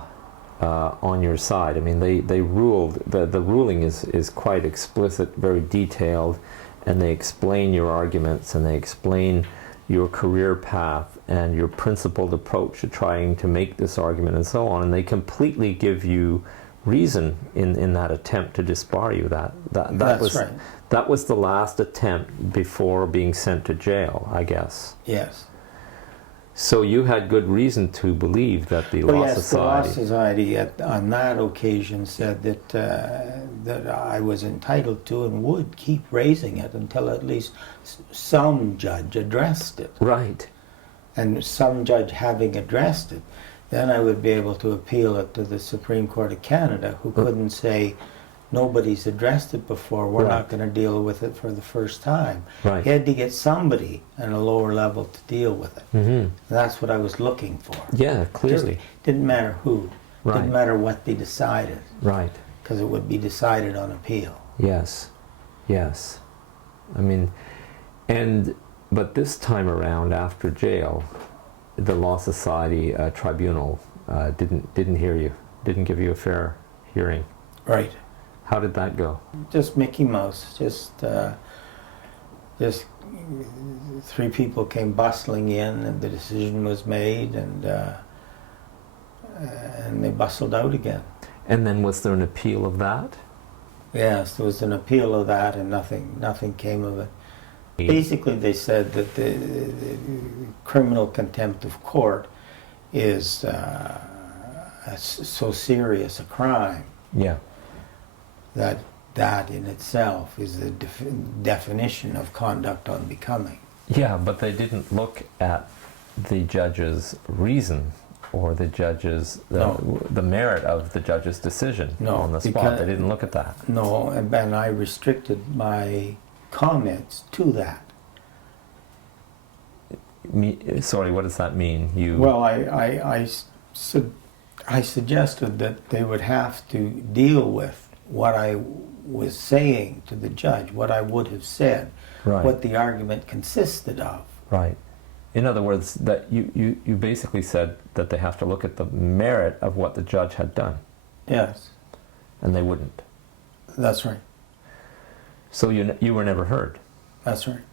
on your side. I mean, they ruled. The ruling is quite explicit, very detailed, and they explain your arguments, and they explain your career path and your principled approach to trying to make this argument and so on. And they completely give you reason in that attempt to disbar you. That was right. That was the last attempt before being sent to jail, I guess. Yes. So you had good reason to believe that the Law Yes, the Law Society... Society on that occasion said that I was entitled to and would keep raising it until at least some judge addressed it. Right. And some judge having addressed it, then I would be able to appeal it to the Supreme Court of Canada, who couldn't say, nobody's addressed it before, we're not going to deal with it for the first time. Right. He had to get somebody at a lower level to deal with it. Mm-hmm. That's what I was looking for. Yeah, clearly. Just didn't matter who. Right. Didn't matter what they decided, Right. because it would be decided on appeal. Yes. Yes. I mean, but this time around, after jail, the Law Society Tribunal didn't hear you, didn't give you a fair hearing. Right. How did that go? Just Mickey Mouse. Just 3 people came bustling in, and the decision was made, and they bustled out again. And then was there an appeal of that? Yes, there was an appeal of that, and nothing came of it. Basically, they said that the criminal contempt of court is so serious a crime. Yeah. That in itself is the definition of conduct unbecoming. Yeah, but they didn't look at the judge's reason or the judge's the merit of the judge's decision on the spot. They didn't look at that. No, and I restricted my comments to that. Sorry, what does that mean? Well, I suggested that they would have to deal with what I was saying to the judge, what I would have said, Right. what the argument consisted of. Right. In other words, that you basically said that they have to look at the merit of what the judge had done. Yes. And they wouldn't. That's right. So you were never heard. That's right.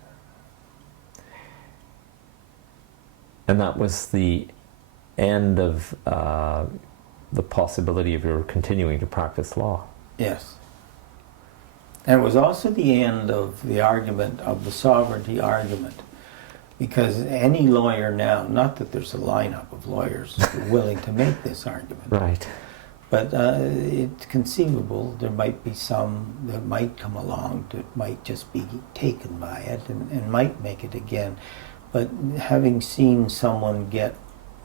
And that was the end of the possibility of your continuing to practice law. Yes. And it was also the end of the argument, of the sovereignty argument. Because any lawyer now, not that there's a lineup of lawyers willing to make this argument, Right. but it's conceivable there might be some that might come along that might just be taken by it and might make it again. But having seen someone get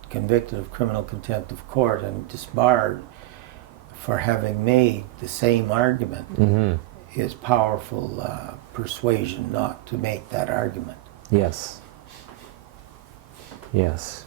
convicted of criminal contempt of court and disbarred for having made the same argument is powerful persuasion not to make that argument. Yes. Yes.